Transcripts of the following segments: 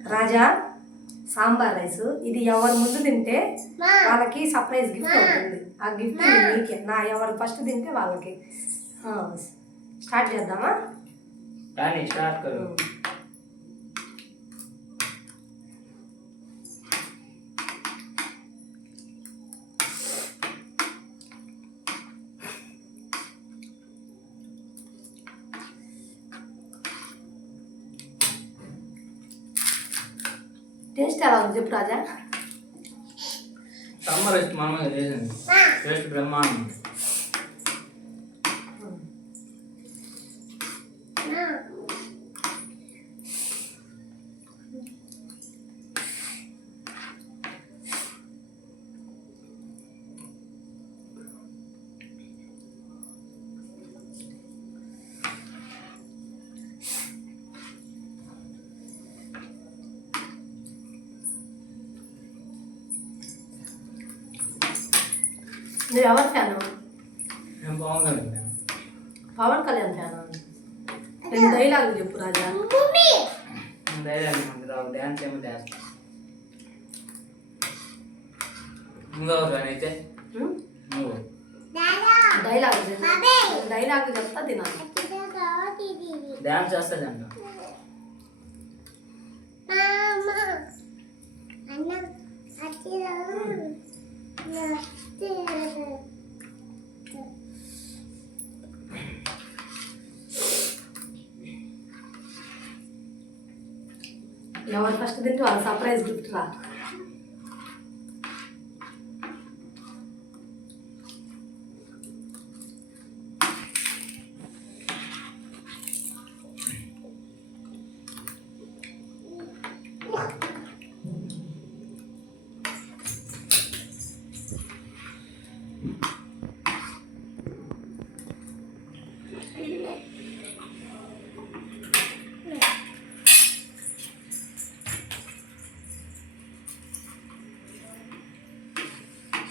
రాజా sambar rice. ఇది ఎవరు ముందు తింటే వాళ్ళకి సర్ప్రైజ్ గిఫ్ట్ అవుతుంది. ఆ గిఫ్ట్ నీకే. ఎవరు ఫస్ట్ తింటే వాళ్ళకి. స్టార్ట్ చేద్దామా? స్టార్ట్ కరు. టేస్ట్ ఎలా ఉంది చెప్పు రాజా. సాంబార్ రైస్ మామూలుగా లేదండి, టేస్ట్ బ్రహ్మాండం. నువ్వు ఎవరి ఫ్యాను? నేను పవన్ కళ్యాణ్. పవన్ కళ్యాణ్ ఫ్యాను. నేను డైలాగ్ చెప్పు రాజా. డైలాగ్ రావు, డ్యాన్స్ ఏమో చేస్తా. నువ్వు అయితే నువ్వు డైలాగ్ చెప్తా తినాలి. డ్యాన్స్ చేస్తాదంట. ఎవరు ఫస్ట్ తింటే వాళ్ళ సర్ప్రైజ్ గిఫ్ట్ రా.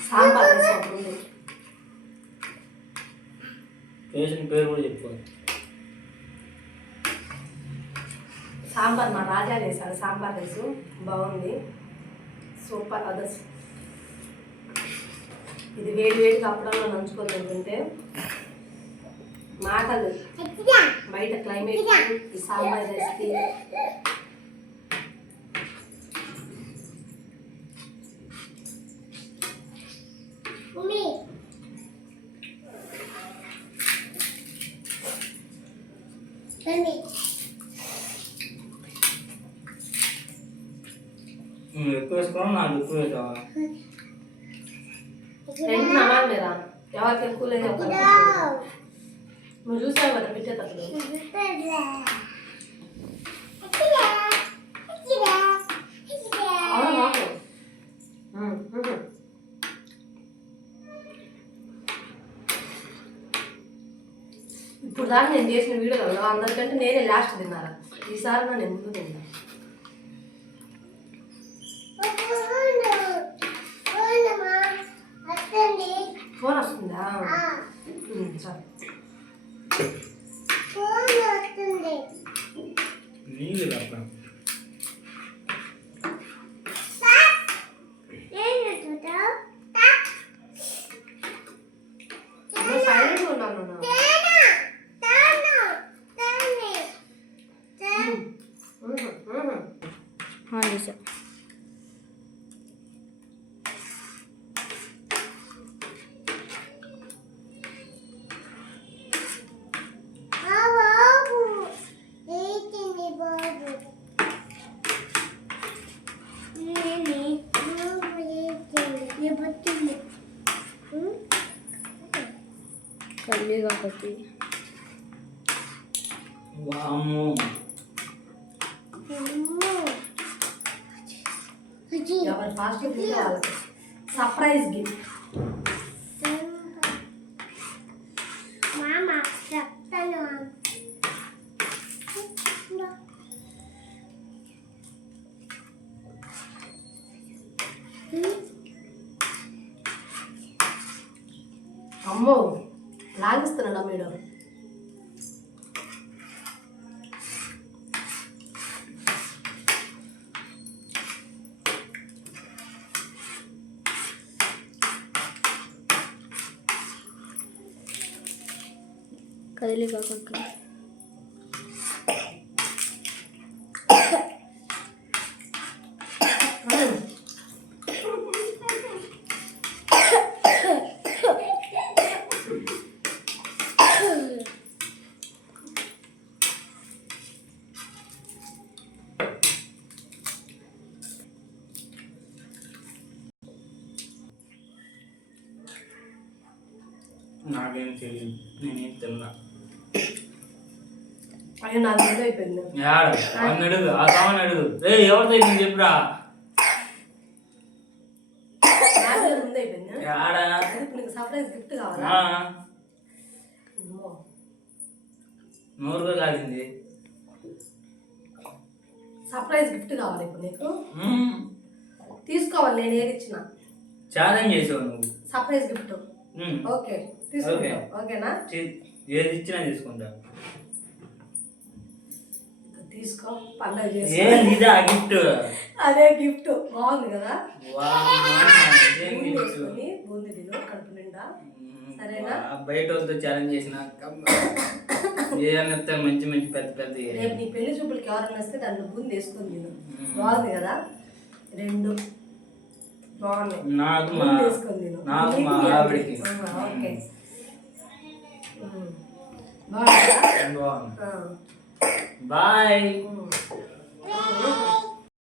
సాంబార్ వేసుకుంటుంది. వేసిన పేరు కూడా చెప్పు. సాంబార్ మా రాజా వేసాడు. సాంబార్ రైస్ బాగుంది, సూపర్ అదర్స్. ఇది వేడి వేడిగా అప్పుడల్లో నంచుకొని తింటుంటే మాటలు. బయట క్లైమేట్ ఈ సాంబార్ రైస్కి ఎక్కువ వేసుకోవడం నాకు ఎక్కువ వేసావా? రెండు నమాలి మీరా ఎవరికి ఎక్కువ లేదు. నువ్వు చూసావు కదా పెట్టేటప్పుడు. ఇప్పుడు దాకా నేను చేసిన వీడియోలో అందరికంటే నేనే లాస్ట్ తిన్నారా. ఈసారి నేను ముందు తిన్నా. ఫోన్ వస్తుందా? సరే. నీళ్ళు తప్ప సైలెంట్గా ఉన్నాను. కల్లీగా ఒకటి. వాము ఎవరు ఫాస్ట్ తింటే వాళ్ళకి సర్ప్రైజ్ గిఫ్ట్. అమ్మో లాగిస్తున్నాడా మేడం? కదిలి కాకుండా నాకేం తెలియదు, నేనేం తిన్నా. అయ్యో నాకు ముందు అయిపోయింది. యాడ వాడిని అడుగు, ఆ సామాన్ అడుగు. ఎవరితో అయిపోయింది చెప్పురా. నాకు ముందు అయిపోయింది. యాడ అది ఇప్పుడు నీకు సర్ప్రైజ్ గిఫ్ట్ కావాలా? అమ్మో. నోరు కూడా కాలింది. సర్ప్రైజ్ గిఫ్ట్ కావాలి ఇప్పుడు నీకు. తీసుకోవాలి, నేను ఏది ఇచ్చిన. ఛాలెంజ్ చేసావు నువ్వు. Surprise gift. ఓకే తీసుకుంటాం. ఓకేనా? ఏది ఇచ్చినా తీసుకుంటా. తీసుకో, పండగ చేసి. ఏంది ఇదా గిఫ్ట్? అదే గిఫ్ట్. బాగుంది కదా? వామ్మో, వేసుకొని బూంది తిను కడుపు నిండా. సరేనా? బయట వాళ్ళతో ఛాలెంజ్ చేసిన ఏదైనా మంచి మంచి పెద్ద పెద్ద. రేపు నీ పెళ్లి చూపులకి ఎవరైనా వస్తే దాంట్లో బూంది వేసుకొని తిను. బాగుంది కదా? రెండు బాగున్నాయి. నాకు వేసుకొని తిను. నాకు మా ఆవిడకి. ఓకే బాగుందా? బాగుంది. బాయ్.